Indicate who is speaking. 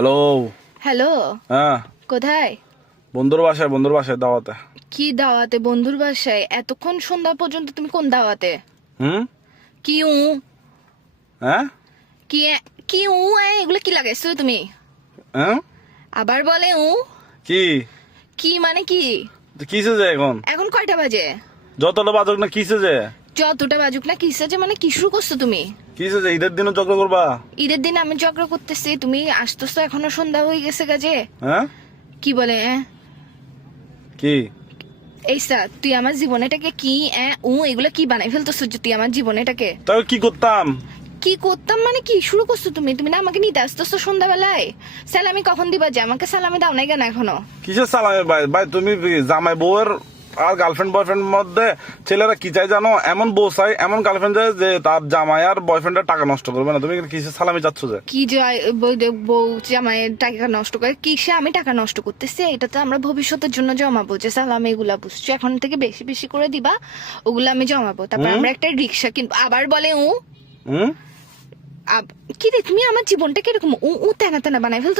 Speaker 1: Hello.
Speaker 2: Hello.
Speaker 1: হ্যাঁ।
Speaker 2: কোথায়?
Speaker 1: বন্ধুর বাসায় বন্ধুর বাসায় দাওয়াতে।
Speaker 2: কি দাওয়াতে? বন্ধুর বাসায়? এতক্ষণ সন্ধ্যা পর্যন্ত তুমি কোন দাওয়াতে?
Speaker 1: হুম?
Speaker 2: কি উ?
Speaker 1: হ্যাঁ?
Speaker 2: কি কি উ এগুলো কি লাগাইছো তুমি?
Speaker 1: হ্যাঁ?
Speaker 2: আবার বলে উ।
Speaker 1: কি?
Speaker 2: কি মানে কি?
Speaker 1: তো কিসে যে এখন?
Speaker 2: এখন কয়টা বাজে?
Speaker 1: যতটা বাজক না কিসে যে?
Speaker 2: যতটা বাজুক না কিসে যে মানে কি শুরু করছ তুমি?
Speaker 1: কিসে যে ঈদের দিনও চক্র করবা?
Speaker 2: ঈদের দিন আমি চক্র করতেছি তুমি আসতেছো এখনও সন্ধ্যা হয়ে গেছে কাজে
Speaker 1: হ্যাঁ?
Speaker 2: কি বলে
Speaker 1: কি?
Speaker 2: এই তুই আমার জীবনেটাকে কি এ, উ এগুলো কি বানাই ফেলতেছো তুই আমার জীবনেটাকে?
Speaker 1: তবে কি করতাম?
Speaker 2: কি করতাম মানে কি? শুরু করছ তুমি তুমি না আমাকে নিতে আসতো আসতেছো সন্ধ্যাবেলায়? সালামি কখন দিবা যে? আমাকে সালামি দাও নাই কেন এখনও?
Speaker 1: কিসের সালামে? ভাই ভাই তুমি জামাই বউয়ের আর গার্লফ্রেন্ড বয়ফ্রেন্ড মধ্যে ছেলেরা কি চাই জানো? এমন বউ চাই এমন গার্লফ্রেন্ড চাই যে তার জামাই আর বয়ফ্রেন্ডের টাকা নষ্ট করবে না। তুমি কিসের সালামি যাচ্ছ যে?
Speaker 2: কি যে বউ বউ জামাইয়ের টাকা নষ্ট করে কিসে আমি টাকা নষ্ট করতেছি? এটা তো আমরা ভবিষ্যতের জন্য জমাবো যে সালামি এগুলা বুঝছ? এখন থেকে বেশি বেশি করে দিবা ওগুলো আমি জমাবো। তারপর আমরা একটা রিক্সা কিনবো। আবার বলে উ? কি রে তুমি আমার জীবনটা কীরকম? উ উ তেনা তেনা বানাই ফেলতো